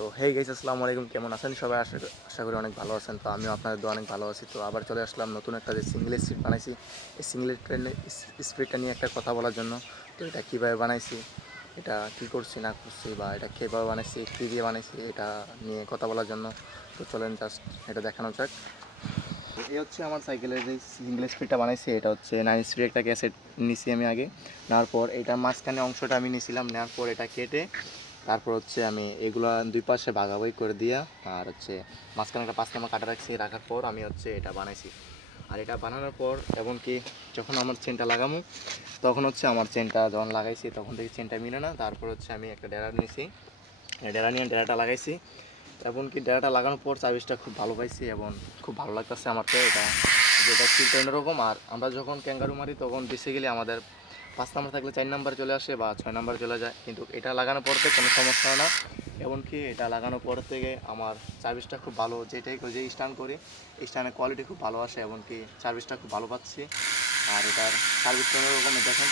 তো hey guys, আসসালামু আলাইকুম। কেমন আছেন সবাই? আশা করি অনেক ভালো আছেন। তো আমিও আপনাদের দোয়া অনেক ভালো আছি। তো আবার চলে আসলাম নতুন একটা যে সিঙ্গেল স্পিড বানাইছি, এই সিঙ্গেল ট্রেনের স্পিডটা নিয়ে একটা কথা বলার জন্য। তো এটা কীভাবে বানাইছি, এটা কী করছি না করছি, বা এটা কীভাবে বানাইছি, কী দিয়ে বানাইছি, এটা নিয়ে কথা বলার জন্য। তো চলেন জাস্ট এটা দেখানো যাক। তো এই হচ্ছে আমার সাইকেলের যে সিঙ্গেল স্পিডটা বানাইছি, এটা হচ্ছে 9 স্পিড একটা ক্যাসেট নিছি আমি আগে। নেওয়ার পর এটার মাঝখানে অংশটা আমি নিয়েছিলাম, নেওয়ার পর এটা কেটে তারপর হচ্ছে আমি এগুলা দুই পাশে ভাগাভাগি করে দিয়া, আর হচ্ছে মাঝখানে একটা 5 নাম্বার কাটা রাখার পর আমি হচ্ছে এটা বানাইছি। আর এটা বানানোর পর এমনকি যখন আমার চেনটা লাগামু, তখন হচ্ছে আমার চেনটা যখন লাগাইছি তখন থেকে চেনটা মিলে না। তারপর হচ্ছে আমি একটা ডেরা নিয়েছি, ডেরা নিয়ে ডেরাটা লাগাইছি। এমনকি ডেরাটা লাগানোর পর সার্ভিসটা খুব ভালো পাইছি এবং খুব ভালো লাগতেছে আমার। তো এটা যেটা ফিলটা অন্যরকম। আর আমরা যখন ক্যাঙ্গারু মারি তখন বেসিক্যালি আমাদের 5 নাম্বার থাকলে 4 নাম্বার চলে আসে বা 6 নাম্বার চলে যায়, কিন্তু এটা লাগানোর পর থেকে কোনো সমস্যা হয় না। এমনকি এটা লাগানোর পর থেকে আমার সার্ভিসটা খুব ভালো, যে স্টান করি স্টানের কোয়ালিটি খুব ভালো আসে, এমনকি সার্ভিসটা খুব ভালো পাচ্ছি। আর এটার সার্ভিসটা অন্যরকম। দেখেন